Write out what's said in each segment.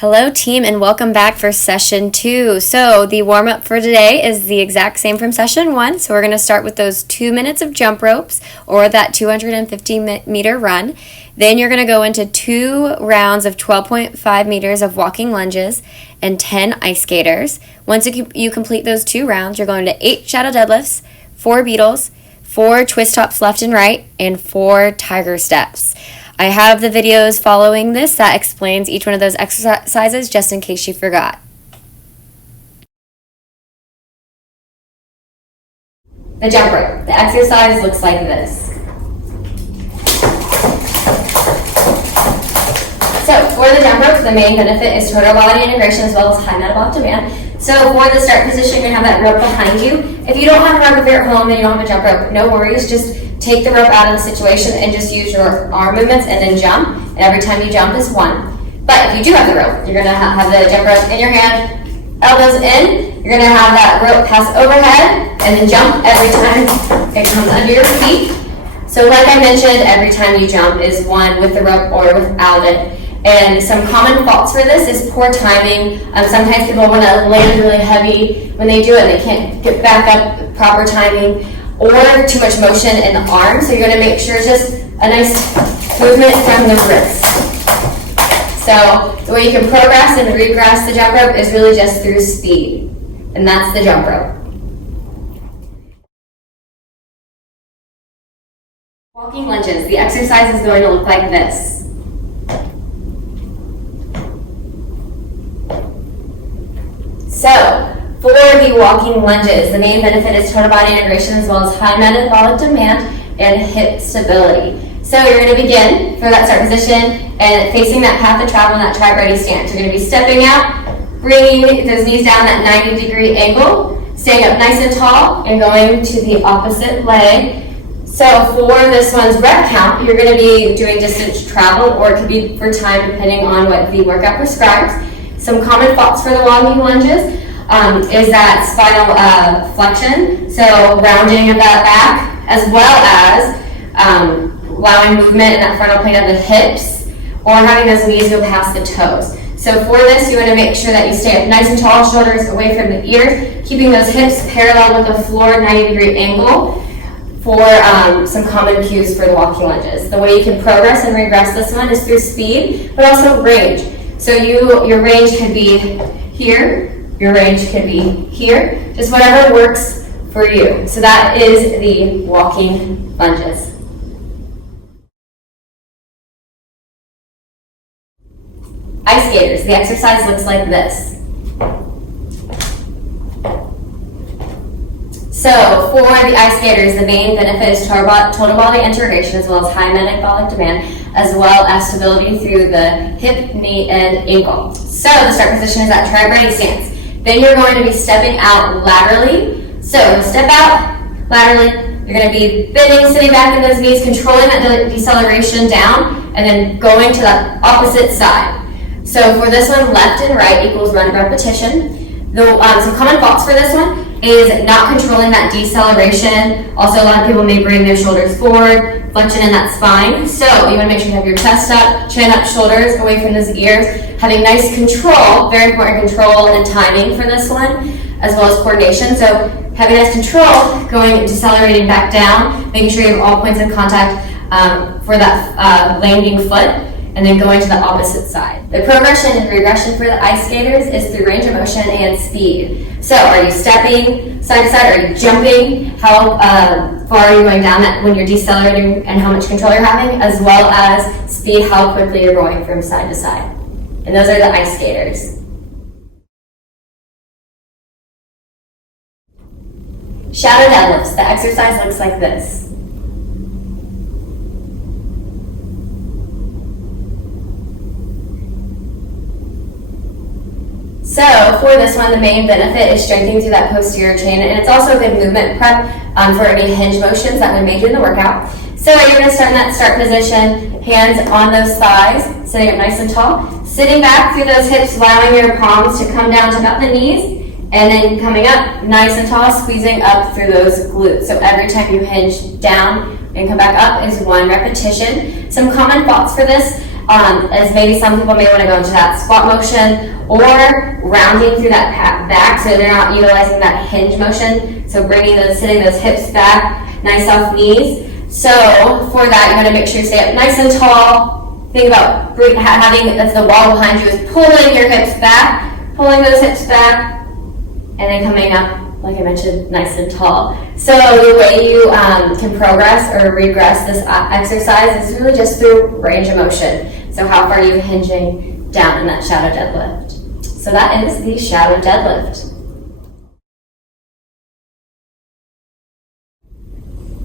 Hello team, and welcome back for session 2. So the warm-up for today is the exact same from session 1. So we're going to start with those 2 minutes of jump ropes or that 250 meter run. Then you're going to go into 2 rounds of 12.5 meters of walking lunges and 10 ice skaters. Once you complete those 2 rounds, you're going to 8 shadow deadlifts, 4 beetles, 4 twist tops left and right, and 4 tiger steps. I have the videos following this that explains each one of those exercises just in case you forgot. The jump rope. The exercise looks like this. So for the jump rope, the main benefit is total body integration as well as high metabolic demand. So for the start position, you're going to have that rope behind you. If you don't have a rope, if you're at home and you don't have a jump rope, no worries. Just take the rope out of the situation and just use your arm movements and then jump. And every time you jump is 1. But if you do have the rope, you're going to have the jump rope in your hand, elbows in. You're going to have that rope pass overhead and then jump every time it comes under your feet. So like I mentioned, every time you jump is 1 with the rope or without it. And some common faults for this is poor timing. Sometimes people want to land really heavy when they do it and they can't get back up, proper timing, or too much motion in the arm. So you're going to make sure just a nice movement from the wrist. So the way you can progress and regress the jump rope is really just through speed. And that's the jump rope. Walking lunges. The exercise is going to look like this. So, for the walking lunges, the main benefit is total body integration as well as high metabolic demand and hip stability. So you're going to begin for that start position and facing that path of travel in that tri-ready stance. You're going to be stepping out, bringing those knees down that 90-degree angle, staying up nice and tall, and going to the opposite leg. So for this one's rep count, you're going to be doing distance travel, or it could be for time depending on what the workout prescribes. Some common faults for the walking lunges is that spinal flexion, so rounding of that back, as well as allowing movement in that frontal plane of the hips, or having those knees go past the toes. So for this, you want to make sure that you stay up nice and tall, shoulders away from the ears, keeping those hips parallel with the floor, 90-degree angle, for some common cues for the walking lunges. The way you can progress and regress this one is through speed, but also range. So your range could be here, your range could be here, just whatever works for you. So that is the walking lunges. Ice skaters, the exercise looks like this. So for the ice skaters, the main benefit is total body integration as well as high metabolic demand, as well as stability through the hip, knee, and ankle. So the start position is that tri-ready stance. Then you're going to be stepping out laterally. So step out laterally. You're going to be bending, sitting back in those knees, controlling that deceleration down, and then going to the opposite side. So for this one, left and right equals run repetition. Some common faults for this one is not controlling that deceleration. Also, a lot of people may bring their shoulders forward, flexion in that spine. So you want to make sure you have your chest up, chin up, shoulders away from those ears. Having nice control, very important control and timing for this one, as well as coordination. So having nice control, going decelerating back down, making sure you have all points of contact for that landing foot, and then going to the opposite side. The progression and regression for the ice skaters is through range of motion and speed. So are you stepping side to side? Are you jumping? How far are you going down that when you're decelerating and how much control you're having, as well as speed, how quickly you're going from side to side. And those are the ice skaters. Shadow deadlifts. The exercise looks like this. So for this one, the main benefit is strengthening through that posterior chain, and it's also a good movement prep for any hinge motions that we may do in the workout. So you're going to start in that start position, hands on those thighs, sitting up nice and tall, sitting back through those hips, allowing your palms to come down to about the knees, and then coming up nice and tall, squeezing up through those glutes. So every time you hinge down and come back up is 1 repetition. Some common faults for this as maybe some people may want to go into that squat motion or rounding through that back so they're not utilizing that hinge motion. So sitting those hips back, nice soft knees. So for that, you want to make sure you stay up nice and tall. Think about having the wall behind you is pulling your hips back, pulling those hips back, and then coming up, like I mentioned, nice and tall. So the way you can progress or regress this exercise is really just through range of motion. So how far are you hinging down in that shadow deadlift? So that is the shadow deadlift.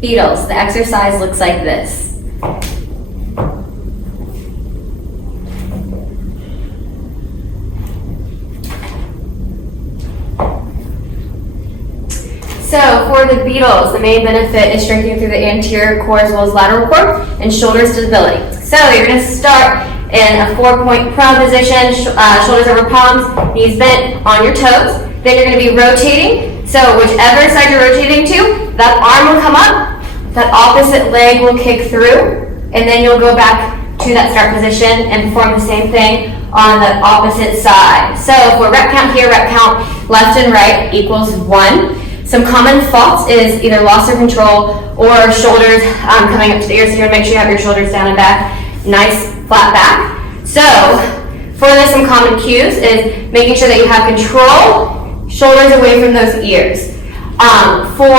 Beatles, the exercise looks like this. So for the Beatles, the main benefit is strengthening through the anterior core as well as lateral core and shoulder stability. So you're going to start in a 4-point prone position, shoulders over palms, knees bent on your toes. Then you're going to be rotating. So whichever side you're rotating to, that arm will come up, that opposite leg will kick through, and then you'll go back to that start position and perform the same thing on the opposite side. So for rep count here, rep count left and right equals 1. Some common faults is either loss of control or shoulders coming up to the ears. So you want to make sure you have your shoulders down and back, nice flat back. So for this, some common cues is making sure that you have control, shoulders away from those ears. For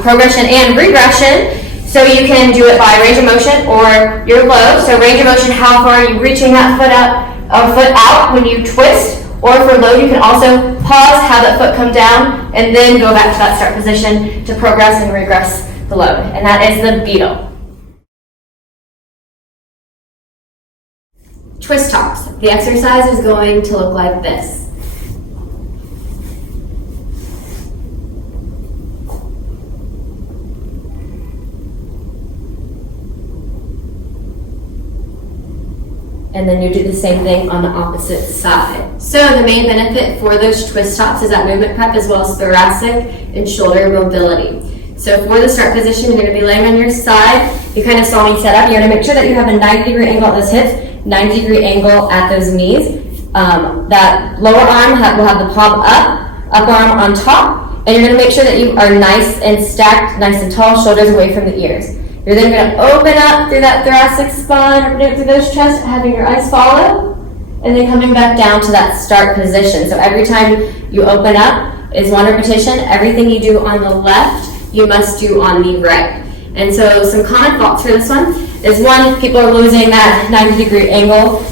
progression and regression, so you can do it by range of motion or your low. So range of motion, how far are you reaching that foot out when you twist? Or for load, you can also pause, have that foot come down, and then go back to that start position to progress and regress the load. And that is the Beetle. Twist tops. The exercise is going to look like this. And then you do the same thing on the opposite side. So the main benefit for those twist tops is that movement prep as well as thoracic and shoulder mobility. So for the start position, you're going to be laying on your side. You kind of saw me set up. You're going to make sure that you have a 90-degree angle at those hips, 90-degree angle at those knees. That lower arm will have the palm up, upper arm on top, and you're going to make sure that you are nice and stacked, nice and tall, shoulders away from the ears. You're then going to open up through that thoracic spine, open up through those chest, having your eyes follow, and then coming back down to that start position. So every time you open up is one repetition. Everything you do on the left, you must do on the right. And so some common faults for this one is one, people are losing that 90-degree angle,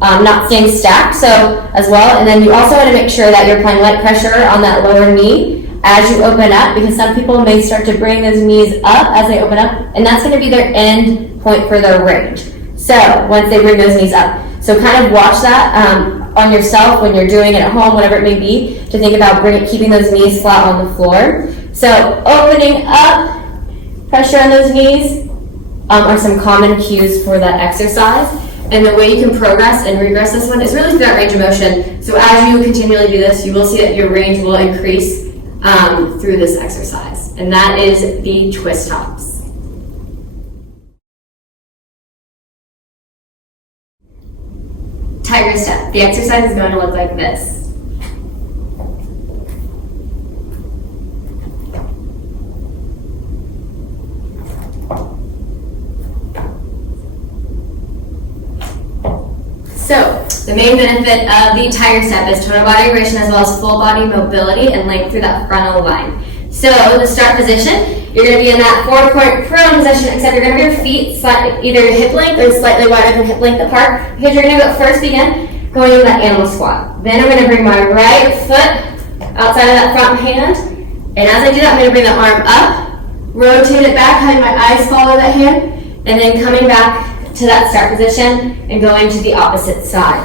not staying stacked, so as well. And then you also want to make sure that you're applying light pressure on that lower knee as you open up, because some people may start to bring those knees up as they open up, and that's going to be their end point for their range. So once they bring those knees up. So kind of watch that on yourself when you're doing it at home, whatever it may be, to think about keeping those knees flat on the floor. So opening up, pressure on those knees are some common cues for that exercise. And the way you can progress and regress this one is really through that range of motion. So as you continually do this, you will see that your range will increase through this exercise. And that is the twist tops. Tiger step. The exercise is going to look like this. So, the main benefit of the tiger step is total body aggression as well as full body mobility and length through that frontal line. So, the start position, you're going to be in that 4-point prone position, except you're going to have your feet either hip length or slightly wider than hip length apart, because you're going to begin going into that animal squat. Then I'm going to bring my right foot outside of that front hand, and as I do that, I'm going to bring the arm up, rotate it back, having my eyes follow that hand, and then coming back to that start position and going to the opposite side.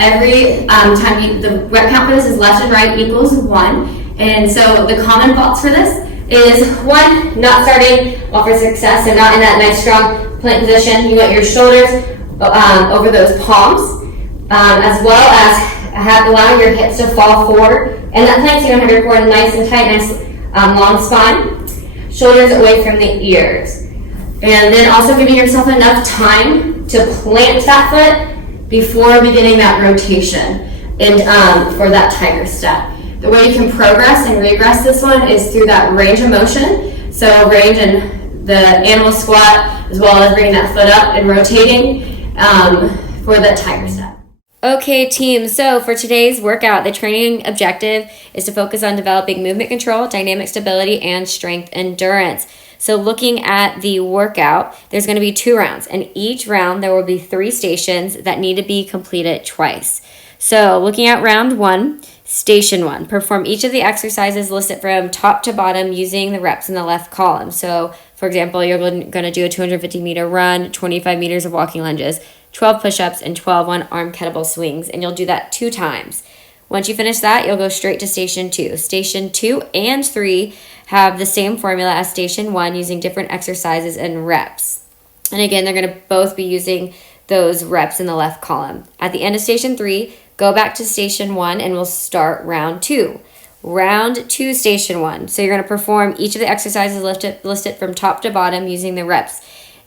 Every time the rep count for this is left and right equals 1. And so the common faults for this is 1, not starting off for success, so not in that nice strong plank position. You want your shoulders over those palms, as well as allowing your hips to fall forward. And that plank, so you don't have your core nice and tight, nice long spine. Shoulders away from the ears. And then also giving yourself enough time to plant that foot before beginning that rotation and for that tiger step. The way you can progress and regress this one is through that range of motion. So range in the animal squat, as well as bringing that foot up and rotating for the tiger step. Okay, team, so for today's workout, the training objective is to focus on developing movement control, dynamic stability, and strength endurance. So looking at the workout, there's going to be 2 rounds, and each round there will be 3 stations that need to be completed twice. So looking at round 1, station 1, perform each of the exercises listed from top to bottom using the reps in the left column. So for example, you're going to do a 250 meter run, 25 meters of walking lunges, 12 push-ups, and 12 one-arm kettlebell swings, and you'll do that 2 times. Once you finish that, you'll go straight to station 2. Station 2 and 3 have the same formula as station 1 using different exercises and reps. And again, they're going to both be using those reps in the left column. At the end of station 3, go back to station 1 and we'll start round 2. Round 2, station 1. So you're going to perform each of the exercises listed from top to bottom using the reps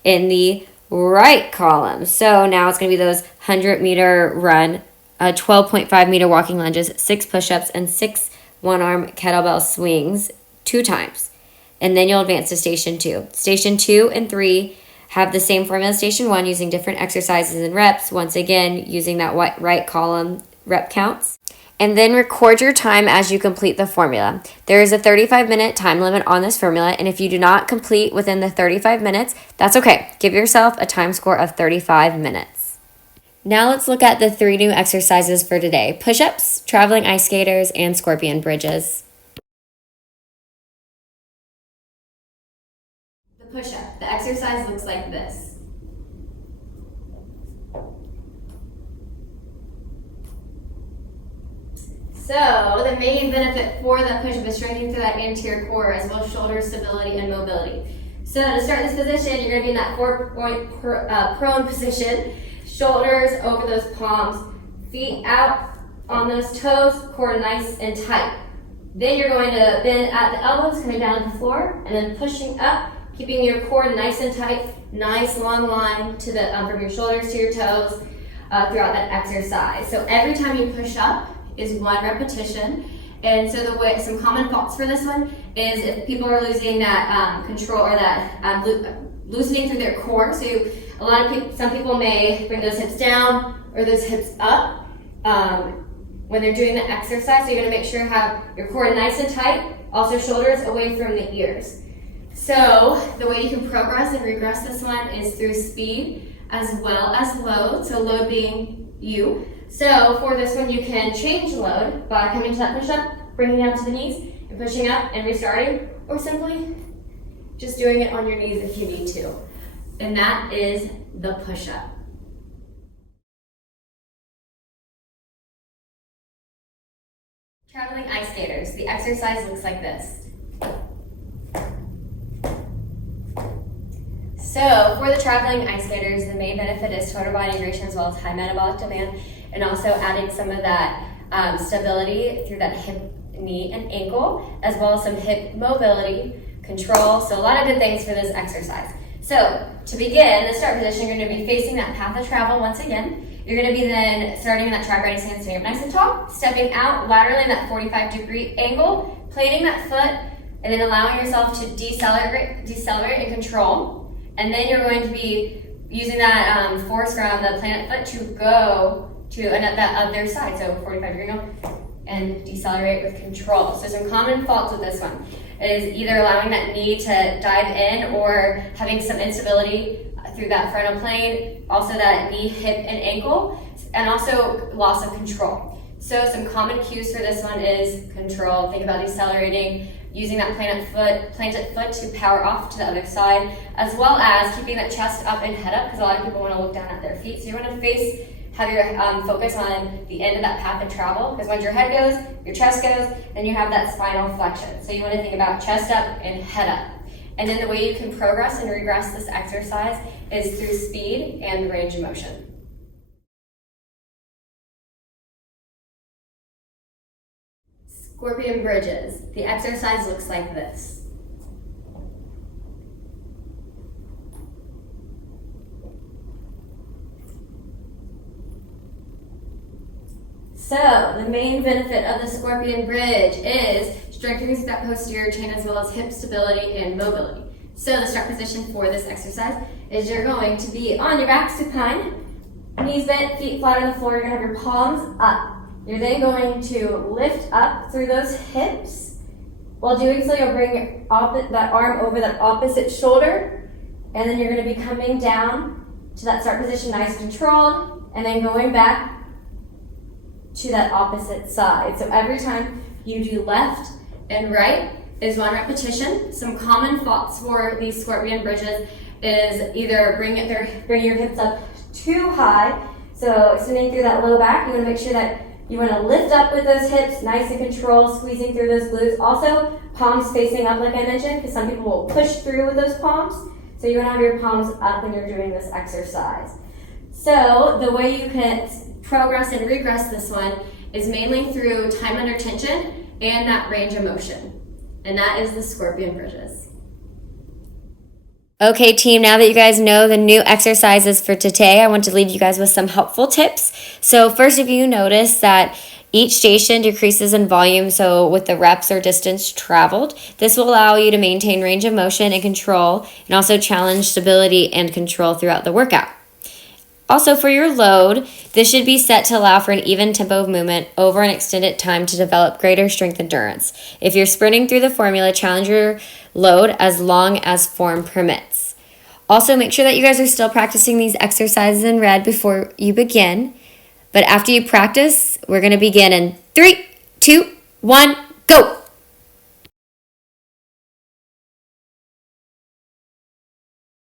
in the right column. So now it's going to be those 100-meter run, 12.5 meter walking lunges, 6 push-ups, and 6 one-arm kettlebell swings 2 times. And then you'll advance to station 2. Station 2 and 3 have the same formula as station 1 using different exercises and reps, once again using that right column rep counts. And then record your time as you complete the formula. There is a 35-minute time limit on this formula, and if you do not complete within the 35 minutes, that's okay. Give yourself a time score of 35 minutes. Now let's look at the 3 new exercises for today: push-ups, traveling ice skaters, and scorpion bridges. The push-up. The exercise looks like this. So the main benefit for the push-up is strengthening through that anterior core as well as shoulder stability and mobility. So to start this position, you're going to be in that 4-point prone position, shoulders over those palms, feet out on those toes, core nice and tight. Then you're going to bend at the elbows, coming down to the floor, and then pushing up, keeping your core nice and tight, nice long line to the from your shoulders to your toes throughout that exercise. So every time you push up is 1 repetition. And so some common faults for this one is if people are losing that control or that loosening through their core. So some people may bring those hips down or those hips up when they're doing the exercise. So you're going to make sure you have your core nice and tight, also shoulders away from the ears. So the way you can progress and regress this one is through speed as well as load. So load being you. So for this one, you can change load by coming to that push-up, bringing down to the knees, and pushing up and restarting, or simply just doing it on your knees if you need to. And that is the push-up. Traveling ice skaters. The exercise looks like this. So for the traveling ice skaters, the main benefit is total body integration as well as high metabolic demand, and also adding some of that stability through that hip, knee, and ankle, as well as some hip mobility, control. So a lot of good things for this exercise. So to begin, the start position, you're going to be facing that path of travel once again. You're going to be then starting in that tri-body stance, standing up nice and tall, stepping out laterally in that 45-degree angle, plating that foot, and then allowing yourself to decelerate and control. And then you're going to be using that force around the planet foot to go to that other side, so 45-degree angle, and decelerate with control. So some common faults with this one is either allowing that knee to dive in or having some instability through that frontal plane, also that knee, hip, and ankle, and also loss of control. So some common cues for this one is control. Think about decelerating, using that planted foot to power off to the other side, as well as keeping that chest up and head up, because a lot of people want to look down at their feet. So you want to have your focus on the end of that path of travel, because once your head goes, your chest goes, then you have that spinal flexion. So you want to think about chest up and head up. And then the way you can progress and regress this exercise is through speed and range of motion. Scorpion bridges. The exercise looks like this. So the main benefit of the scorpion bridge is strengthening that posterior chain as well as hip stability and mobility. So the start position for this exercise is you're going to be on your back supine, knees bent, feet flat on the floor. You're going to have your palms up. You're then going to lift up through those hips. While doing so, you'll bring that arm over that opposite shoulder, and then you're going to be coming down to that start position, nice controlled, and then going back to that opposite side. So every time you do left and right is 1 repetition. Some common thoughts for these scorpion bridges is either bring your hips up too high. So extending through that low back, you want to make sure that you want to lift up with those hips, nice and controlled, squeezing through those glutes. Also, palms facing up like I mentioned, because some people will push through with those palms. So you want to have your palms up when you're doing this exercise. So the way you can progress and regress this one is mainly through time under tension and that range of motion. And that is the scorpion bridges. Okay, team, now that you guys know the new exercises for today, I want to leave you guys with some helpful tips. So first, if you notice that each station decreases in volume, so with the reps or distance traveled, this will allow you to maintain range of motion and control, and also challenge stability and control throughout the workout. Also, for your load, this should be set to allow for an even tempo of movement over an extended time to develop greater strength endurance. If you're sprinting through the formula, challenge your load as long as form permits. Also, make sure that you guys are still practicing these exercises in red before you begin. But after you practice, we're going to begin in 3, 2, 1, go!